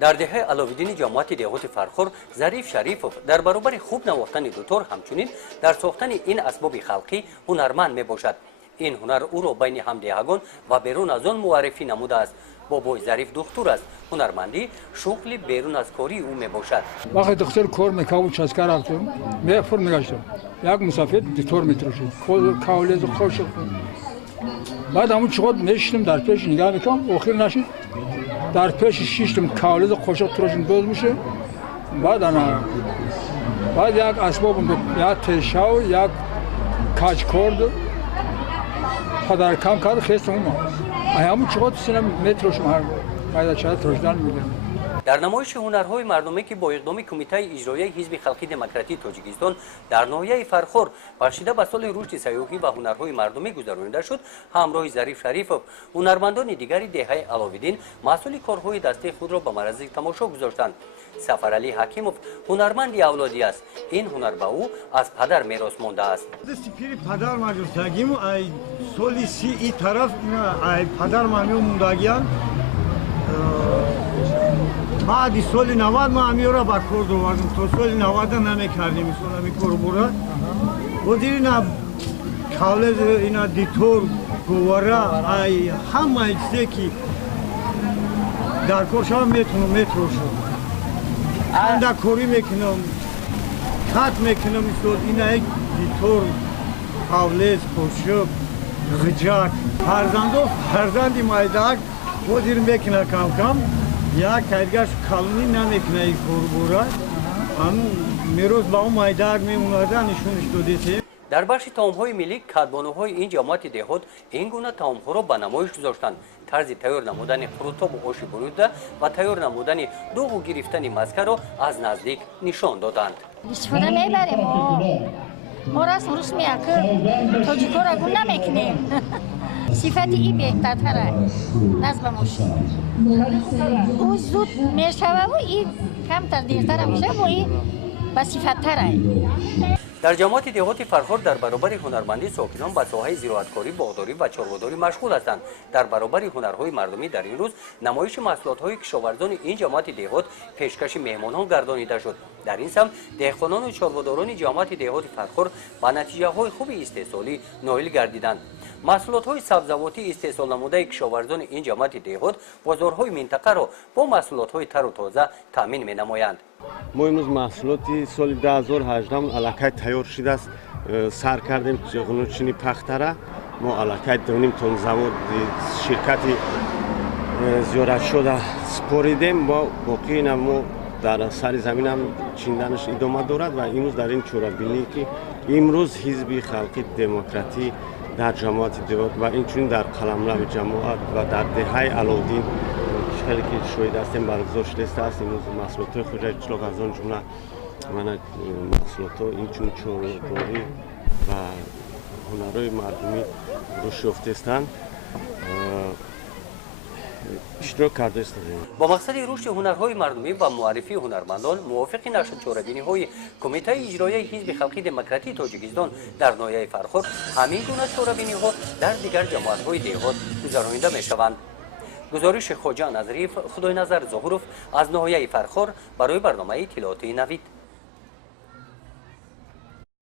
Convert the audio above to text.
در دهه علاوالدین جماعت دهات فرخور ظریف شریفوف در برابر خوب نواختن دوتور همچنین در ساختن این اسباب خلقی هنرمند می باشد. این هنر او را بین همدیگان و بیرون از آن معرفی نموده است. بابای ظریف دکتر است. هنرمندی شغل بیرون از کاری او می باشد. وقتی دکتر کار میکردم چسکر رفتم میفر میگشتم یک مسافر دکتر میتراشید کالج خوش بعد همون چقدر میشتم در پیش نگاه میکنم آخر نشید در پیش شیشتم کالج خوش تراشید دوز میشه بعد یک اسباب یک تشاو یک کاج کرد پدر کم کرد خیستم ما همون چقدر سینم میتراشم هر باید چقدر تراشیدن میگم. در نمایش هنرهای مردمی که با اقدام کمیته اجرایی حزب خلقی دموکراتی تاجیکستان در ناحیه فرخور بخشیده به سال رشد سیاحی و هنرهای مردمی گذرانیده شد، همراه ظریف شریفوف هنرمندان دیگری دهه علاوالدین مسئول کارهای دستی خود را به معرض تماشا گذاشتند. سفرعلی حکیموف هنرمندی اولادی است. این هنر به او از پدر میراث مانده است. سپیر پدر ماجورتگیم ای سالی سی ای طرف ای پدر مامیو موندگیان بعد سال 90 ما امیورا با کار دوردم تا سال 90 نمیکردیم مثلا میکرو برا ودینا کالج اینا دیتور گوارا ای همه چیزی که در کارشان میتونم میتروشم اندا کوری میکنم خط میکنم مثلا اینا یک دیتور کالج کوشب غجاک فرزندی مایداک ودیر میکنه کم کم یا کارگرش کالونی نمیکنه این کاربورا آن میروز با اون مایدار میمونه نشونش دادیم. در بخش تاوم‌های ملی کدبانوهای این جماعت دهات این گونه تاوم‌ها را به نمایش گذاشتند. طرز تیار نمودن خروطاب و آش بریده و تیار نمودن دوغ و گرفتن مسکه را از نزدیک نشان دادند. استفاده میبریم ما راست روز میاکر تاجیکا را گون نمیکنیم. صفتی ای بهتره نزد ماشین او زود میشوه و این کمتر دیرتر میشه و این با صفت تره. در جماعت دهات فرخور در برابر هنرمندی ساکنان به ساحه زراعتکاری، باغداری و چاره‌داری مشغول هستند. در برابر هنرهای مردمی در این روز نمایش محصولات‌های کشاورزان این جماعت دهات پیشکش مهمانان گردانیده شد. در این سمت دهقانان و چاره‌داران جماعت دهات فرخور با نتیجه‌های خوب استحصالی نائل گردیدند. محصولات‌های سبزیجاتی استحصال نموده کشاورزان این جماعت دهات بازارهای منطقه را با محصولات‌های تر و تازه تامین می‌نمایند. ما امروز محصولاتی سال 2018 الکی تیار شده است سر کردیم غنوچینی پختره ما الکی دونیم تون زواد شرکت زیارت شده سپاریدیم با باقی ما در سر زمین هم چیندنش ادامه دارد و امروز در این چورابینی که امروز حزب خلقی دموکراتی در جماعت دهات و اینچنین در قلمرو جماعت و در دهه علاوالدین خیلی که شوید هستیم برگزار شده است. امروز محصولات خود اطلاق از آن جمله من محصولات اینچون چاره‌داری و هنرهای مردمی روش یافته هستند اشتراک کرده است. با مقصد رشد هنرهای مردمی و معرفی هنرمندان موافق نشر چاره‌بینی‌های کمیته اجرایی حزب خلقی دموکراتی تاجیکستان در ناحیه فرخور همین گونه چاره‌بینی‌ها در دیگر جماعت‌های دهات گذرانیده می‌شوند. گزارش خواجه نظریف خدای نظر ظهورов از ناحیه فرخور برای برنامه اطلاعاتی نوید.